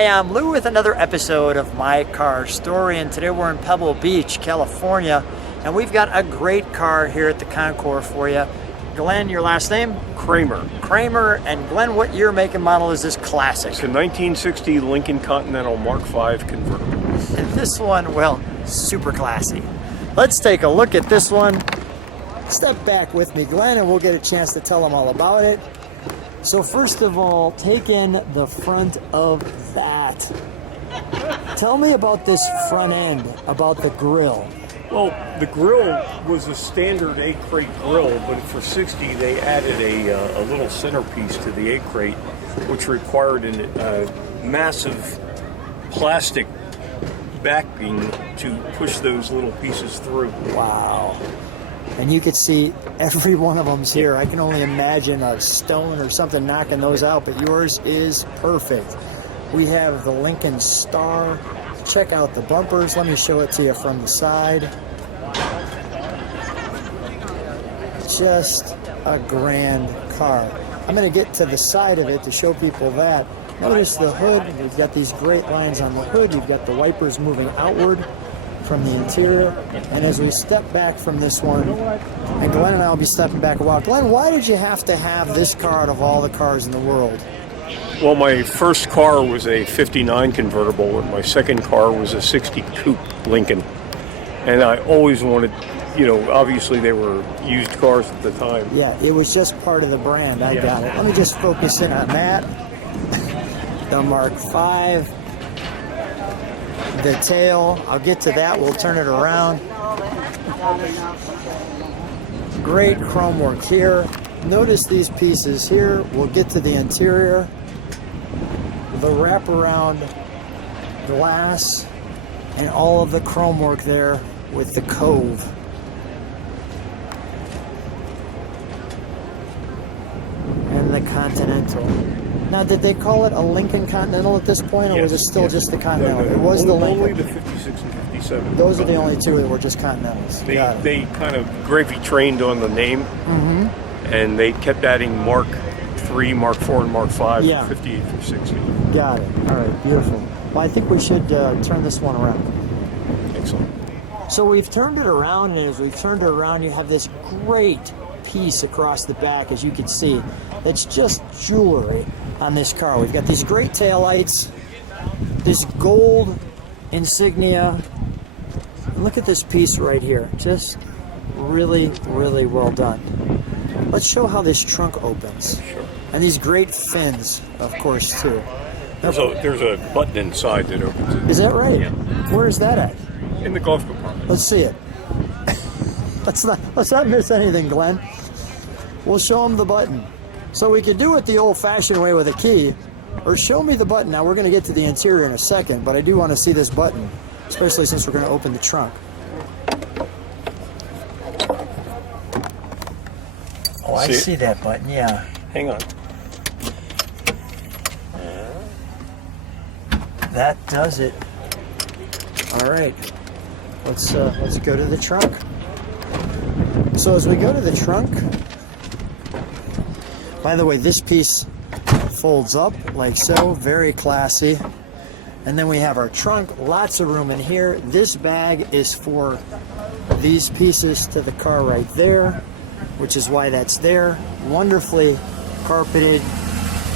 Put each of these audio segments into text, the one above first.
Hi, I'm Lou with another episode of My Car Story, and today we're in Pebble Beach, California, and we've got a great car here at the Concours for you. Glenn, your last name? Kramer. Kramer. And Glenn, what year, make, and model is this classic? It's a 1960 Lincoln Continental Mark V convertible. And this one, well, super classy. Let's take a look at this one. Step back with me, Glenn, and we'll get a chance to tell them all about it. So first of all, take in the front of that. Tell me about this front end, about the grille. Well, the grill was a standard 8-crate grill, but for 60 they added a little centerpiece to the 8-crate, which required a massive plastic backing to push those little pieces through. Wow. And you could see every one of them's here. I can only imagine a stone or something knocking those out, but yours is perfect. We have the Lincoln Star. Check out the bumpers. Let me show it to you from the side. Just a grand car. I'm going to get to the side of it to show people that. Notice the hood. We've got these great lines on the hood. You've got the wipers moving outward from the interior. And as we step back from this one, and Glenn and I will be stepping back a while. Glenn, why did you have to have this car out of all the cars in the world? Well, my first car was a 59 convertible, and my second car was a 60 coupe Lincoln. And I always wanted, you know, obviously they were used cars at the time. Yeah, it was just part of the brand. I got it. Let me just focus in on that. The Mark V. The tail, I'll get to that, we'll turn it around. Great chrome work here. Notice these pieces here. We'll get to the interior. The wraparound glass and all of the chrome work there with the cove. And the Continental. Now, did they call it a Lincoln Continental at this point, or was it still just the Continental? No, it was the Lincoln. Only the 56 and 57. Those are the only two that were just Continentals. They kind of gravy trained on the name, and they kept adding Mark III, Mark IV, and Mark V, 58 through 60. Got it. All right, beautiful. Well, I think we should turn this one around. Excellent. So we've turned it around, and as we've turned it around, you have this great piece across the back, as you can see. It's just jewelry on this car. We've got these great taillights, this gold insignia. Look at this piece right here. Just really, really well done. Let's show how this trunk opens. Sure. And these great fins, of course, too. There's a button inside that opens it. Is that right? Yeah. Where is that at? In the glove compartment. Let's see it. Let's not miss anything, Glenn. We'll show them the button. So we could do it the old-fashioned way with a key, or show me the button. Now, we're going to get to the interior in a second, but I do want to see this button, especially since we're going to open the trunk. Oh, I see that button, yeah. Hang on. That does it. All right. Let's go to the trunk. So as we go to the trunk, by the way, this piece folds up like so, very classy. And then we have our trunk, lots of room in here. This bag is for these pieces to the car right there, which is why that's there. Wonderfully carpeted.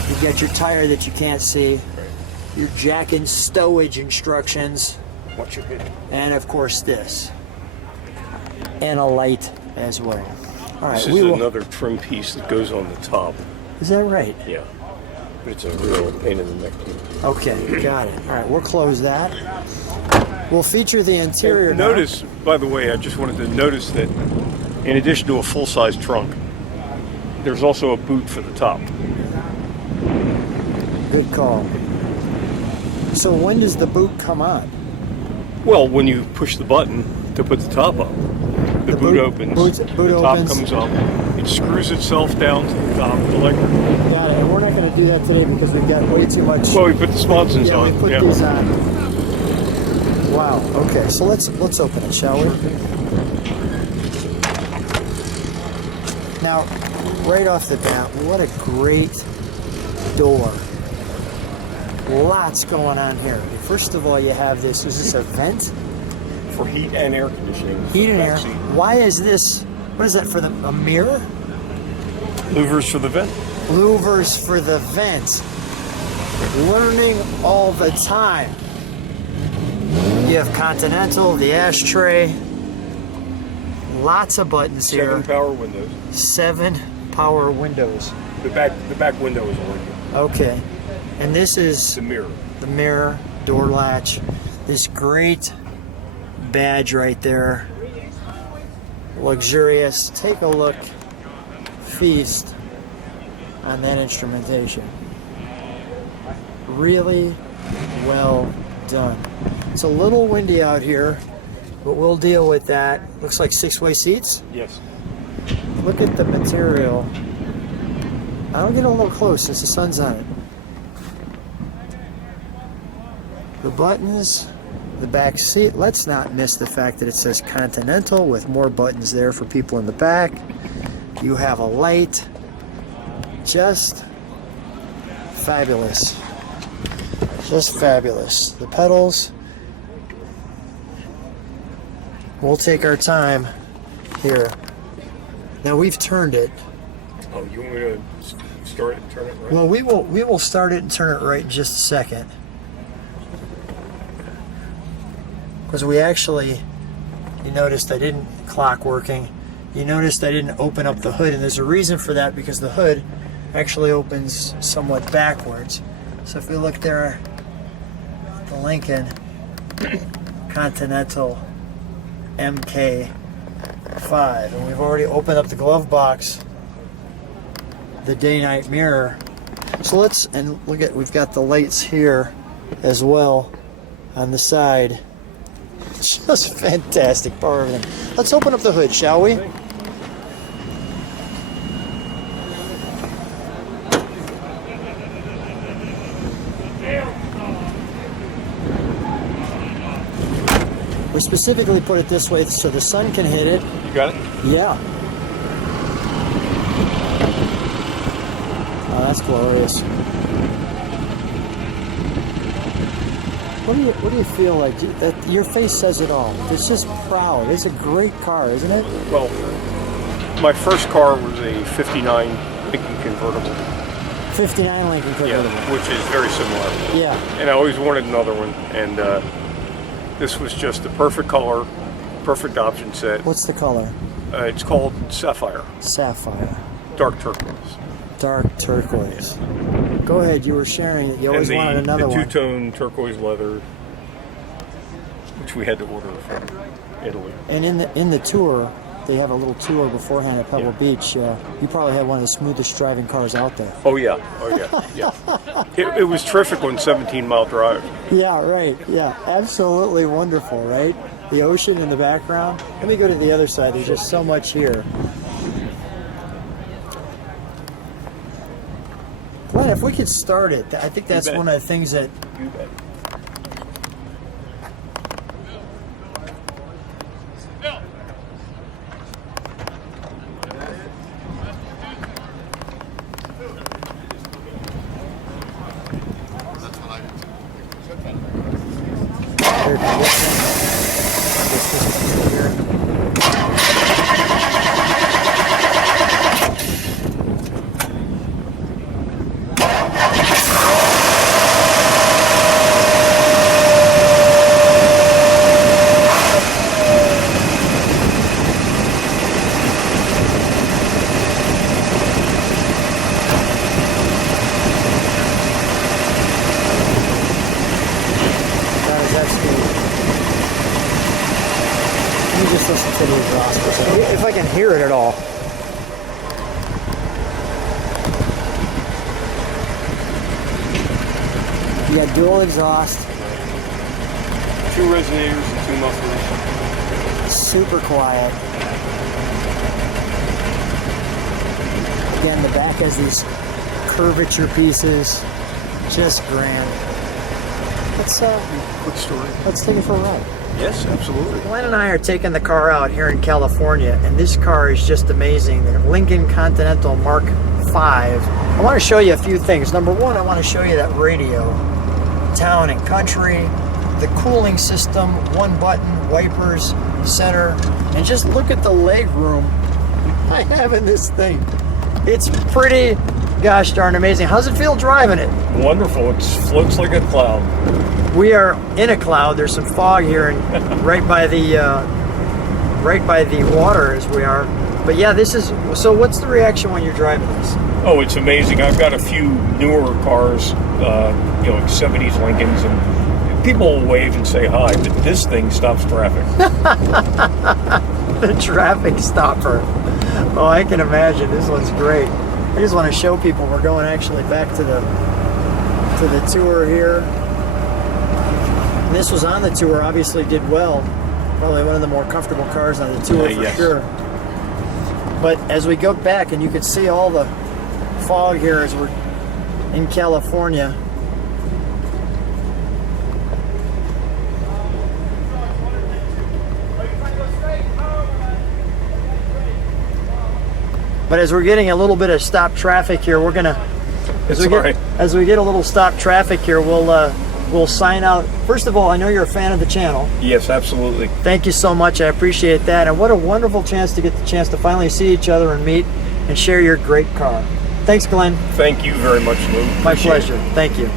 You've got your tire that you can't see, your jack and stowage instructions, Watch your head. and of course this, and a light as well. All right, This is another trim piece that goes on the top. Is that right? Yeah. But it's a real pain in the neck. Okay, got it. All right, we'll close that. We'll feature the interior And now. notice, by the way, I just wanted to notice that in addition to a full-size trunk, there's also a boot for the top. Good call. So when does the boot come on? Well, when you push the button to put the top up, the boot opens, the top comes up, it screws itself down to the top of the leg. Got it. And we're not going to do that today because we've got way too much. Well, we put the sponsons on. We put these on. Wow. Okay. So let's open it, shall we? Now, right off the bat, what a great door. Lots going on here. First of all, you have this. Is this a vent? For heat and air conditioning. Heat and air. Backseat. Why is this? What is that for? A mirror? Louvers for the vent. Louvers for the vent. Learning all the time. You have Continental, the ashtray. Lots of buttons here. 7 power windows. 7 power windows. The back window is working. Okay. And this is The mirror. the mirror, door latch. This great badge right there. Luxurious. Take a look. Feast on that instrumentation. Really well done. It's a little windy out here, but we'll deal with that. Looks like 6-way seats. Yes. Look at the material. I'll get a little close since the sun's on it. The buttons, the back seat. Let's not miss the fact that it says Continental with more buttons there for people in the back. You have a light. Just fabulous. Just fabulous. The pedals. We'll take our time here. Now we've turned it. Oh, you want me to start it and turn it right? Well, we will start it and turn it right in just a second. Because we actually, you noticed I didn't clock working. You noticed I didn't open up the hood, and there's a reason for that, because the hood actually opens somewhat backwards. So if we look there, the Lincoln Continental MK5, and we've already opened up the glove box, the day-night mirror. So let's, and look at, we've got the lights here as well on the side. Just fantastic power, everything. Let's open up the hood, shall we? We specifically put it this way so the sun can hit it. You got it? Yeah. Oh, that's glorious. What do you feel like? That your face says it all. It's just proud. It's a great car, isn't it? Well, my first car was a 59 Lincoln Convertible. 59 Lincoln Convertible. Yeah, which is very similar. Yeah. And I always wanted another one, and this was just the perfect color, perfect option set. What's the color? It's called Sapphire. Sapphire. Dark turquoise. Dark turquoise. Go ahead, you were sharing it. You always wanted another the one. two-tone turquoise leather, which we had to order from Italy. And in the tour, they have a little tour beforehand at Pebble Beach. You probably had one of the smoothest driving cars out there. Oh yeah, yeah. It was terrific on 17-mile drive. Yeah, right. Yeah, absolutely wonderful, right? The ocean in the background. Let me go to the other side. There's just so much here. Glenn, if we could start it, I think that's one of the things that... You bet. Just listen to the exhaust for a second. If I can hear it at all. You got dual exhaust. 2 resonators and 2 mufflers. Super quiet. Again, the back has these curvature pieces. Just grand. Quick story. Let's take it for a ride. Yes, absolutely. Glenn and I are taking the car out here in California, and this car is just amazing. The Lincoln Continental Mark V. I want to show you a few things. Number one, I want to show you that radio. town and country. The cooling system, one button, wipers, center, and just look at the leg room I have in this thing. It's pretty gosh darn amazing. How's it feel driving it? Wonderful. It floats like a cloud. We are in a cloud. There's some fog here, and right by the water as we are. But yeah, this is. So, what's the reaction when you're driving this? Oh, it's amazing. I've got a few newer cars, like 70s Lincolns, and people will wave and say hi, but this thing stops traffic. The traffic stopper. Oh, I can imagine. This one's great. I just want to show people we're going actually back to the tour here. And this was on the tour, obviously did well. Probably one of the more comfortable cars on the tour for yes. sure. But as we go back, and you can see all the fog here as we're in California. But as we're getting a little bit of stop traffic here, we're gonna as we get a little stop traffic here, we'll sign out. First of all, I know you're a fan of the channel. Yes, absolutely. Thank you so much. I appreciate that. And what a wonderful chance to get the chance to finally see each other and meet and share your great car. Thanks, Glenn. Thank you very much, Lou. My pleasure. Thank you.